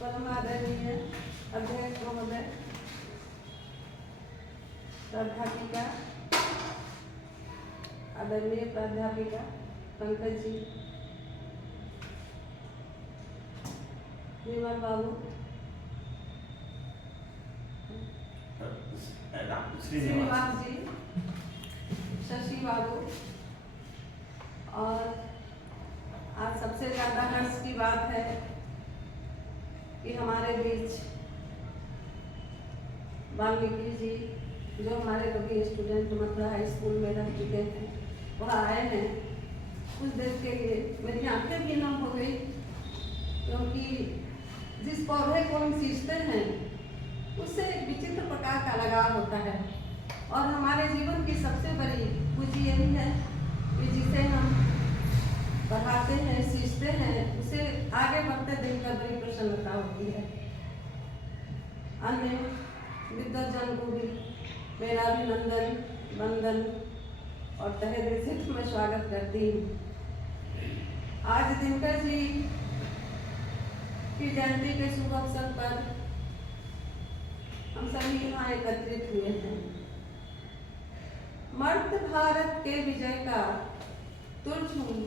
परम आदरणीय अध्यक्ष महोदय, प्राध्यापिका, आदरणीय प्राध्यापिका पंकज जी, विमल बाबू, श्रीनिवास जी, शशि बाबू, और आज सबसे ज़्यादा हर्ष की बात है कि हमारे बीच वाल्मीकि जी, जो हमारे कभी स्टूडेंट मथुरा हाई स्कूल में रह चुके हैं, वह आए हैं। कुछ देर के लिए मेरी आंखें भी नम हो गई, क्योंकि जिस पौधे को हम सींचते हैं उससे एक विचित्र प्रकार का लगाव होता है। और हमारे जीवन की सबसे बड़ी पूंजी यही है कि जिसे हम बढ़ाते हैं, सींचते हैं, उसे आगे बढ़ते देखकर बड़ी प्रसन्नता होती है। अन्य विद्वजन को भी मेरा अभिनंदन, वंदन और तहे दिल से मैं स्वागत करती हूँ। आज दिनकर जी की जयंती के शुभ अवसर पर हम सभी यहाँ एकत्रित हुए हैं। मर्द भारत के विजय का तुर्ज हूँ,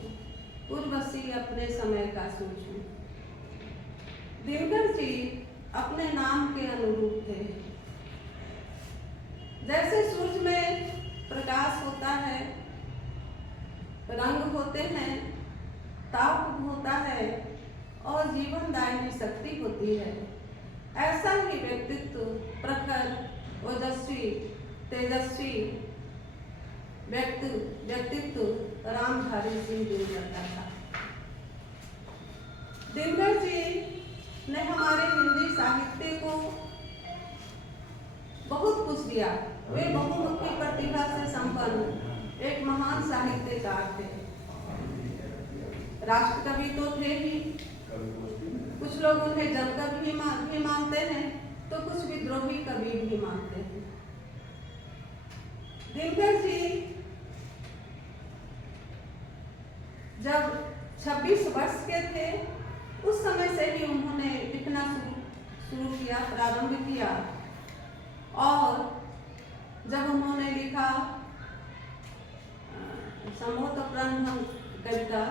उर्वशी अपने समय का सूझ हूँ। दिनकर जी अपने नाम के अनुरूप थे। जैसे सूरज में प्रकाश होता है, रंग होते हैं, ताप होता है और जीवनदायिनी शक्ति होती है, ऐसा ही व्यक्तित्व प्रखर, ओजस्वी, तेजस्वी व्यक्तित्व रामधारी सिंह दिनकर का था। दिनकर जी ने हमारे हिंदी साहित्य को बहुत कुछ दिया। वे बहुमुखी प्रतिभा से संपन्न एक महान साहित्यकार थे। राष्ट्र कवि तो थे ही, कुछ लोग उन्हें जनकवि भी मानते हैं, तो कुछ विद्रोही कवि भी मानते हैं। दिनकर जी जब 26 वर्ष के थे, उस समय से ही उन्होंने लिखना शुरू किया, प्रारंभ किया। और जब उन्होंने लिखा समोतप्राण कविता,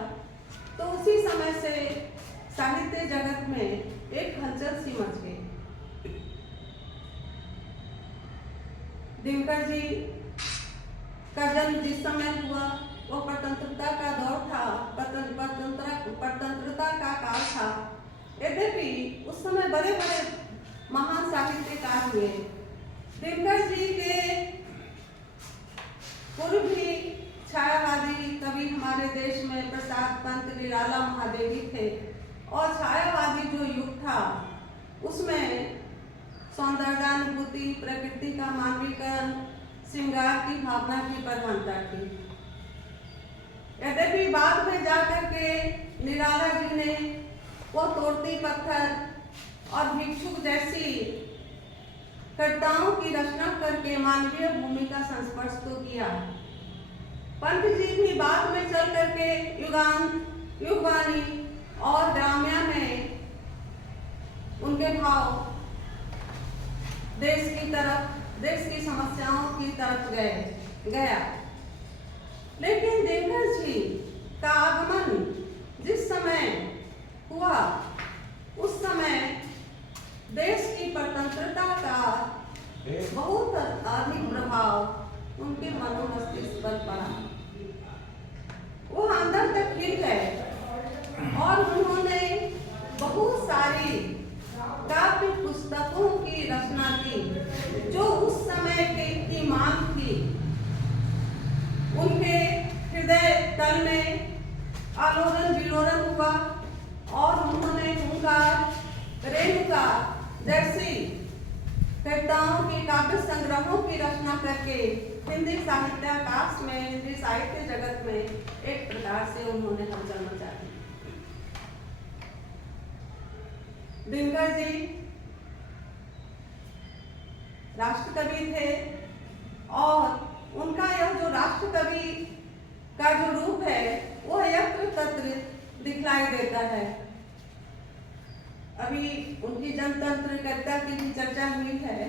तो उसी समय से साहित्य जगत में एक हलचल सी मच गई। दिनकर जी का जन्म जिस समय हुआ वो स्वतंत्रता का दौर था, स्वतंत्रता का काल था। यद्यपि उस समय बड़े बड़े महान साहित्यकार हुए। दिनकर जी के पूर्व भी छायावादी कवि हमारे देश में प्रसाद पंत, निराला महादेवी थे। और छायावादी जो युग था उसमें सौंदर्यानुभूति, प्रकृति का मानवीकरण, श्रृंगार की भावना की प्रधानता थी। यद्यपि बाद में जाकर के निराला जी ने वो तोड़ती पत्थर और भिक्षुक जैसी कविताओं की रचना करके मानवीय भूमि का संस्पर्श तो किया। पंत जी भी बाद में चल करके युगवाणी और ग्राम्या में उनके भाव देश की समस्याओं की तरफ गया। लेकिन दिनकर जी का आगमन जिस समय हुआ, उस समय देश की स्वतंत्रता का बहुत अधिक प्रभाव उनके मनोमस्तिष्क पर पड़ा। वो अंदर तक गिर गए और उन्होंने बहुत सारी काव्य पुस्तकों की रचना की, जो उस समय की मांग थी। उनके हृदय तल में आलोड़न विलोड़न हुआ और उन्होंने हुंकार, रेणुका जैसी कविताओं की, काव्य संग्रहों की रचना करके हिंदी साहित्याकाश में, हिंदी साहित्य जगत में एक प्रकार से उन्होंने हलचल मचा दी। दिनकर जी राष्ट्रकवि थे और उनका यह जो राष्ट्रकवि का जो रूप है वो यत्र तत्र दिखलाई देता है। अभी उनकी जनतंत्रता की भी चर्चा हुई है,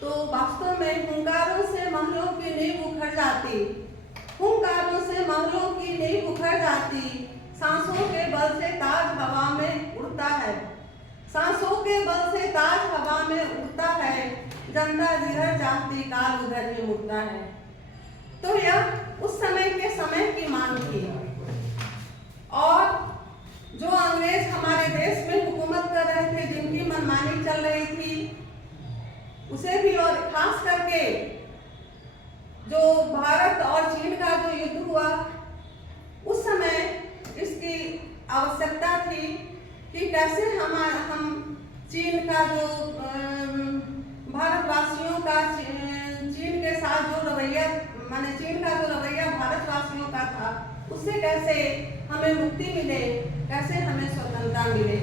तो वास्तव में हुंकारों से महलों की नींव उखड़ जाती, हुंकारों से महलों की नींव उखड़ जाती, सांसों के बल से ताज हवा में उड़ता है, सांसों के बल से ताज हवा में उड़ता है, जनता जिधर चाहती काल उधर ही मुड़ता है। तो यह उस समय के समय की मांग थी, और जो अंग्रेज हमारे देश में हुकूमत कर रहे थे, जिनकी मनमानी चल रही थी, उसे भी, और खास करके जो भारत और चीन का जो युद्ध हुआ, उस समय इसकी आवश्यकता थी कि कैसे हम चीन का जो भारतवासियों का चीन के साथ जो रवैया, माने चीन का जो रवैया भारतवासियों का था, उससे कैसे हमें मुक्ति मिले, कैसे हमें स्वतंत्रता मिले।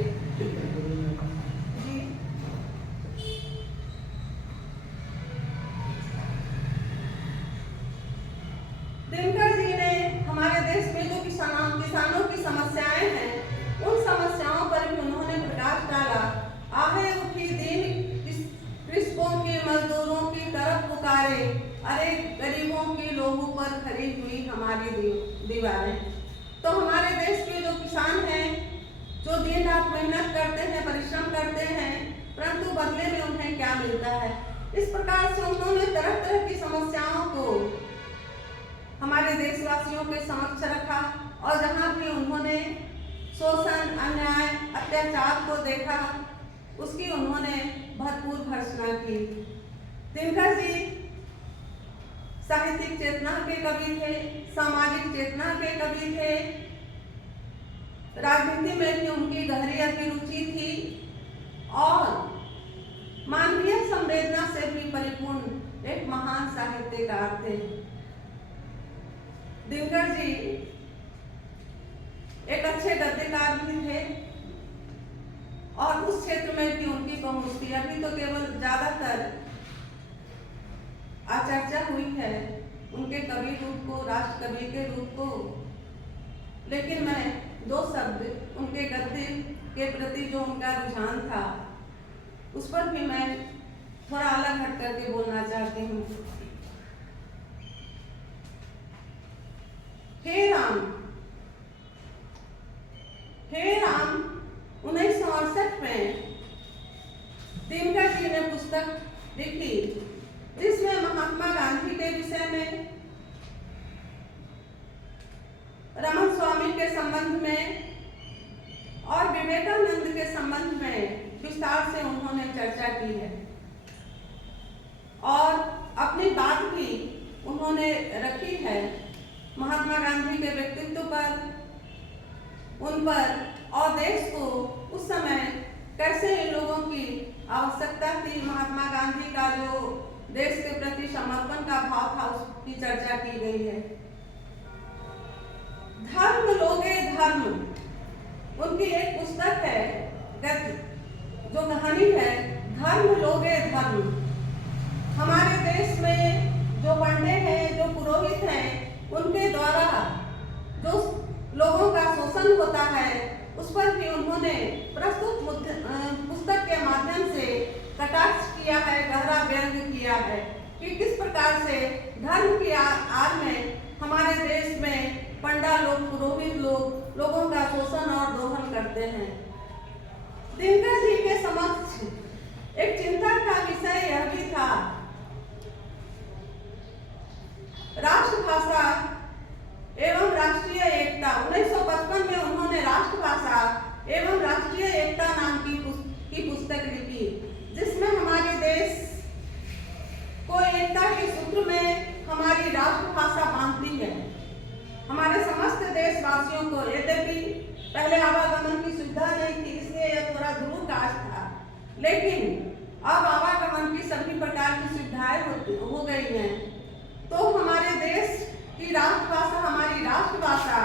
दिनकर जी ने हमारे देश में जो किसानों की समस्याएं हैं, उन समस्याओं पर भी उन्होंने प्रकाश डाला। आहे उठी दिन कृषकों की, मजदूरों की तरफ पुकारे, अरे गरीबों की लोगों पर खड़ी हुई हमारी दीवारें। तो हमारे देश के जो किसान हैं, जो दिन रात मेहनत करते हैं, परिश्रम करते हैं, परंतु बदले में उन्हें क्या मिलता है। इस प्रकार से उन्होंने तरह तरह की समस्याओं को हमारे देशवासियों के समक्ष रखा, और जहाँ भी उन्होंने शोषण, अन्याय, अत्याचार को देखा, उसकी उन्होंने भरपूर भर्त्सना की। दिनकर जी साहित्यिक चेतना के कवि थे, सामाजिक चेतना के कवि थे, राजनीति में भी उनकी गहरी अभिरुचि थी, और मानवीय संवेदना से भी परिपूर्ण एक महान साहित्यकार थे। दिनकर जी एक अच्छे गद्यकार भी थे, और उस क्षेत्र में भी उनकी पहुंच थी। अभी तो केवल ज्यादातर चर्चा हुई है उनके कवि रूप को, राष्ट्र कवि के रूप को, लेकिन मैं दो शब्द उनके गद्य के प्रति जो उनका रुझान था, उस पर भी मैं थोड़ा अलग हट करके बोलना चाहती हूँ। हे राम, हे राम 1968 में दिनकर जी ने पुस्तक लिखी, जिसमें महात्मा गांधी के विषय में, रमन स्वामी के संबंध में और विवेकानंद के संबंध में विस्तार से उन्होंने चर्चा की है, और अपनी बात भी उन्होंने रखी है महात्मा गांधी के व्यक्तित्व पर, उन पर, और देश को उस समय कैसे इन लोगों की आवश्यकता थी। महात्मा गांधी का जो देश के प्रति समर्पण का भाव था, उसकी चर्चा की गई है। धर्म लोगे धर्म, उनकी एक पुस्तक है, जो कहानी है धर्म लोगे धर्म। हमारे देश में जो पंडे हैं, जो पुरोहित हैं, उनके द्वारा जो लोगों का शोषण होता है, उस पर भी उन्होंने प्रस्तुत पुस्तक के माध्यम से कटाक्ष किया है, गहरा व्यंग किया है कि किस प्रकार से धर्म की आड़ में हमारे देश में पंडा लोग, पुरोहित लोग लोगों का शोषण और दोहन करते हैं। दिनकर जी के समक्ष एक चिंता का विषय यह भी था, राष्ट्रभाषा एवं राष्ट्रीय एकता। 1955 में उन्होंने राष्ट्रभाषा एवं राष्ट्रीय एकता नाम की पुस्तक लिखी, जिसमें हमारे देश को एकता के सूत्र में हमारी राष्ट्रभाषा बांधती है। हमारे समस्त देशवासियों को, यद्यपि पहले आवागमन की सुविधा नहीं थी, इसलिए यह थोड़ा ध्रुव काज था, लेकिन अब आवागमन की सभी प्रकार की सुविधाएं हो गई हैं। तो हमारे देश की राष्ट्रभाषा, हमारी राष्ट्रभाषा,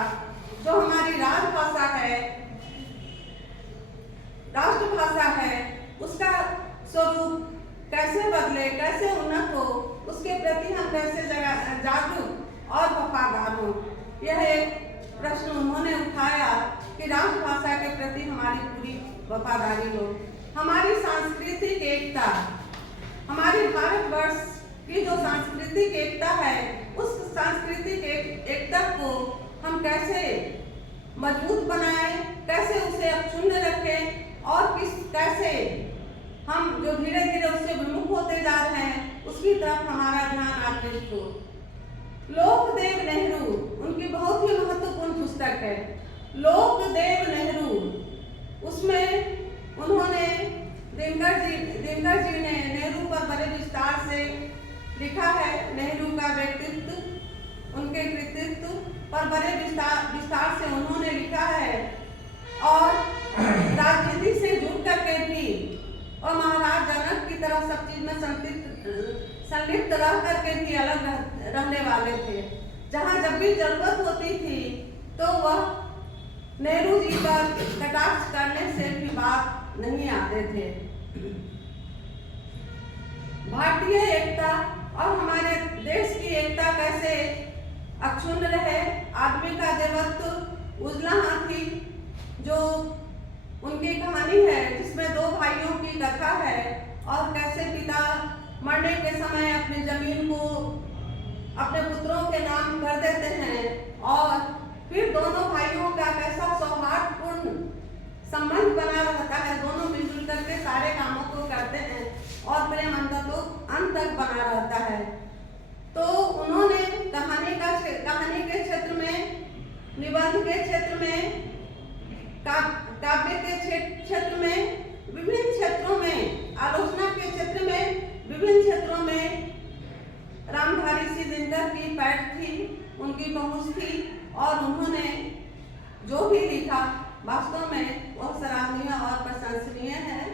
जो हमारी राजभाषा है, राष्ट्रभाषा है, उसका स्वरूप कैसे बदले, कैसे उन्नत हो, उसके प्रति हम कैसे जागरूक और वफादार हो। यह एक प्रश्न उन्होंने उठाया कि राष्ट्रभाषा के प्रति हमारी पूरी वफादारी लोग, हमारी सांस्कृतिक एकता, हमारे भारतवर्ष की जो सांस्कृतिक एकता है, उस सांस्कृतिक एकता को हम कैसे मजबूत बनाएं, कैसे उसे अक्षुण्ण रखें और कैसे हम जो धीरे धीरे उससे विमुख होते जा रहे हैं उसकी तरफ हमारा ध्यान आकृष्ट हो। लोकदेव नेहरू, उनकी बहुत ही महत्वपूर्ण पुस्तक है लोकदेव नेहरू। उसमें उन्होंने दिनकर जी ने नेहरू पर बड़े विस्तार से लिखा है। नेहरू का व्यक्तित्व, उनके कृतित्व पर बड़े विस्तार से उन्होंने लिखा है और राजनीति से जुड़ करके भी और महाराज जनक की तरह सब चीज में संलिप्त रह करके भी अलग रहने वाले थे। जहाँ जब भी जरूरत होती थी तो वह नेहरू जी पर कटाक्ष करने से भी बात नहीं आते थे। भारतीय एकता और हमारे देश की एकता कैसे अक्षुण्ण रहे, आदमी का देवत्व, उजला हाथी जो उनकी कहानी है जिसमें दो भाइयों की कथा है और कैसे पिता मरने के समय अपनी जमीन को अपने पुत्रों के नाम कर देते हैं और फिर दोनों भाइयों का कैसा सौहार्दपूर्ण संबंध बना रहता है, दोनों मिलजुल करके सारे कामों को करते हैं और प्रेम अंत तक बना रहता है। तो उन्होंने कहानी के क्षेत्र में, निबंध के क्षेत्र में, काव्य के क्षेत्र में, विभिन्न क्षेत्रों में, आलोचना के क्षेत्र में, विभिन्न क्षेत्रों में रामधारी सिंह दिनकर की पैठ थी, उनकी पहुंच थी और उन्होंने जो भी लिखा वास्तव में वह सराहनीय और प्रशंसनीय है।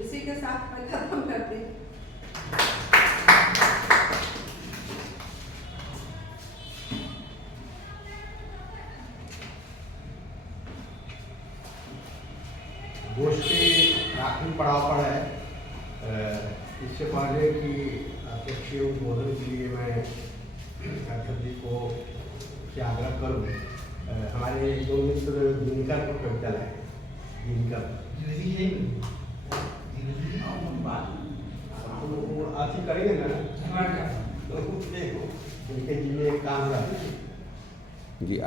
इसी के साथ मैं खत्म करती हूँ। गोष्ठी आखिरी पड़ाव पर है। इससे पहले कि अध्यक्षीय उद्बोधन के लिए मैं अध्यक्ष जी को आग्रह करूँ, हमारे दो मित्र दिनकर को कविता लाए। दिनकर अति करेंगे